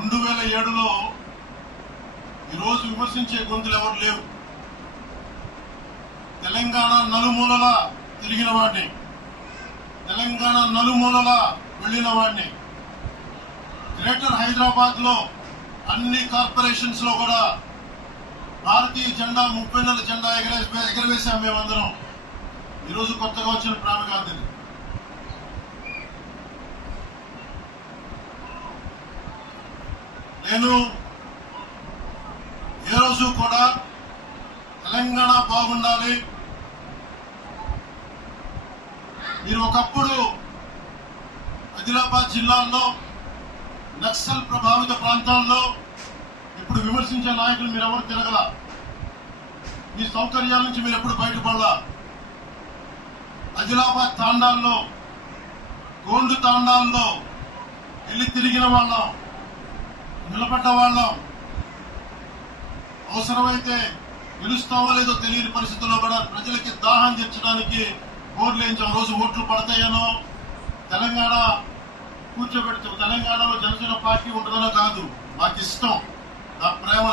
2007లో ఈరోజు విమర్శించే గొంతులు ఎవరు లేవు. తెలంగాణ నలుమూలలా తిరిగిన వాడిని, తెలంగాణ నలుమూలలా వెళ్లిన వాడిని. గ్రేటర్ హైదరాబాద్ లో అన్ని కార్పొరేషన్స్ లో కూడా భారతీయ జెండా 30 నెలల జెండా ఎగరవేశాం మేమందరం. ఈరోజు కొత్తగా వచ్చిన ప్రేమ కాదు ఇది. నేను ఏ రోజు కూడా తెలంగాణ బాగుండాలి, మీరు ఒకప్పుడు ఆదిలాబాద్ జిల్లాల్లో నక్సల్ ప్రభావిత ప్రాంతాల్లో ఇప్పుడు విమర్శించే నాయకులు మీరెవరు తిరగల, మీ సౌకర్యాల నుంచి మీరు ఎప్పుడు బయటపడలా. ఆదిలాబాద్ తాండాల్లో, గోండు తాండాల్లో వెళ్ళి తిరిగిన వాళ్ళం, నిలబడ్డ వాళ్ళం. అవసరమైతే గెలుస్తామో లేదో తెలియని పరిస్థితుల్లో కూడా ప్రజలకి దాహం తీర్చడానికి ఓట్లు వేయించాం. రోజు ఓట్లు పడతాయనో, తెలంగాణ కూర్చోబెడితే తెలంగాణలో జనసేన పార్టీ ఉంటుందనో కాదు, మాకు ఇష్టం, నా ప్రేమ.